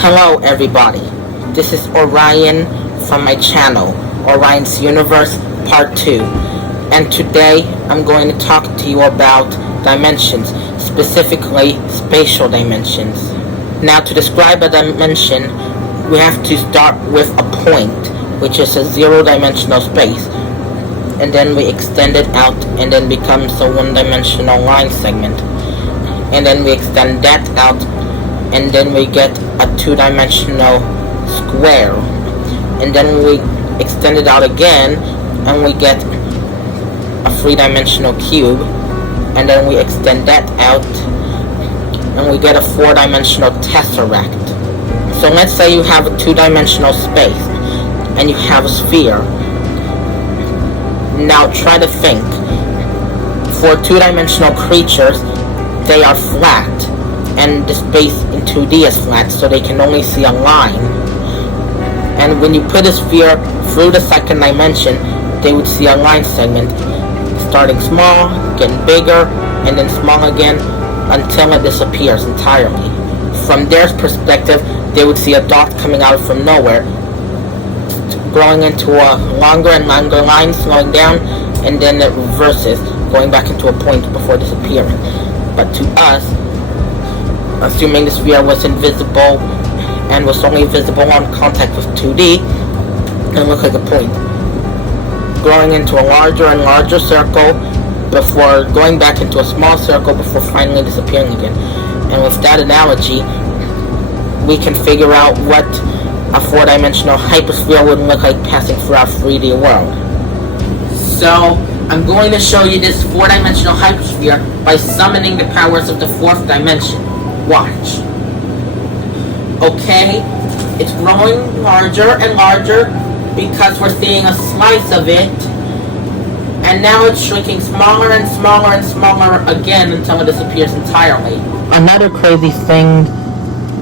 Hello everybody, this is Orion from my channel, Orion's Universe Part 2, and today I'm going to talk to you about dimensions, specifically spatial dimensions. Now to describe a dimension, we have to start with a point, which is a zero-dimensional space, and then we extend it out and then becomes a one-dimensional line segment, and then we extend that out and then we get a two-dimensional square, and then we extend it out again and we get a three-dimensional cube, and then we extend that out and we get a four-dimensional tesseract. So let's say you have a two-dimensional space and you have a sphere. Now try to think. For two-dimensional creatures, they are flat, and the space in 2D is flat, so they can only see a line. And when you put a sphere through the second dimension, they would see a line segment, starting small, getting bigger, and then small again, until it disappears entirely. From their perspective, they would see a dot coming out from nowhere, growing into a longer and longer line, slowing down, and then it reverses, going back into a point before disappearing. But to us, assuming the sphere was invisible and was only visible on contact with 2D, it looked like a point, growing into a larger and larger circle before going back into a small circle before finally disappearing again. And with that analogy, we can figure out what a four-dimensional hypersphere would look like passing through our 3D world. So I'm going to show you this four-dimensional hypersphere by summoning the powers of the fourth dimension. Watch. Okay, it's growing larger and larger because we're seeing a slice of it, and now it's shrinking smaller and smaller and smaller again until it disappears entirely. Another crazy thing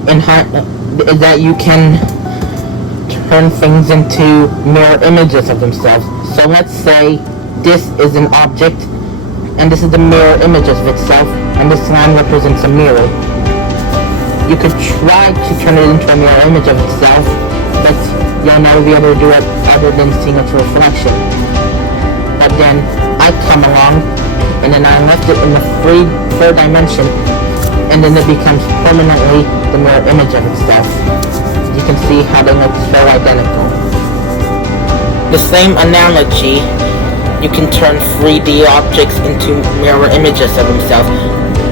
is that you can turn things into mirror images of themselves. So let's say this is an object, and this is the mirror image of itself, and this line represents a mirror. You could try to turn it into a mirror image of itself, but you'll never be able to do it other than seeing its reflection. But then I come along, and then I left it in the third dimension, and then it becomes permanently the mirror image of itself. You can see how they look so identical. The same analogy, you can turn 3D objects into mirror images of themselves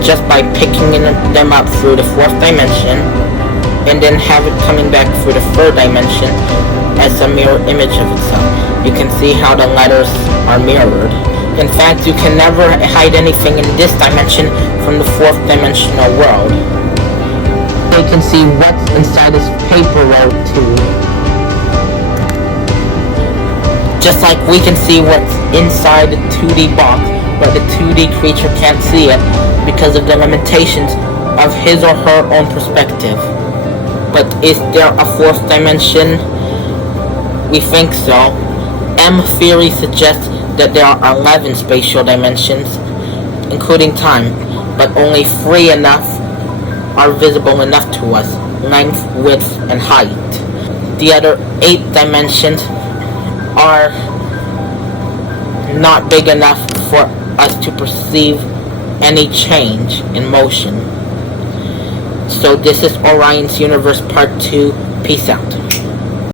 just by picking them up through the fourth dimension and then have it coming back through the third dimension as a mirror image of itself. You can see how the letters are mirrored. In fact, you can never hide anything in this dimension from the fourth dimensional world. You can see what's inside this paper road too. Just like we can see what's inside the 2D box, but the 2D creature can't see it because of the limitations of his or her own perspective. But is there a fourth dimension? We think so. M theory suggests that there are 11 spatial dimensions, including time, but only 3 are visible enough to us: length, width, and height. The other 8 dimensions are not big enough for us to perceive any change in motion. So this is Orion's Universe Part 2. Peace out.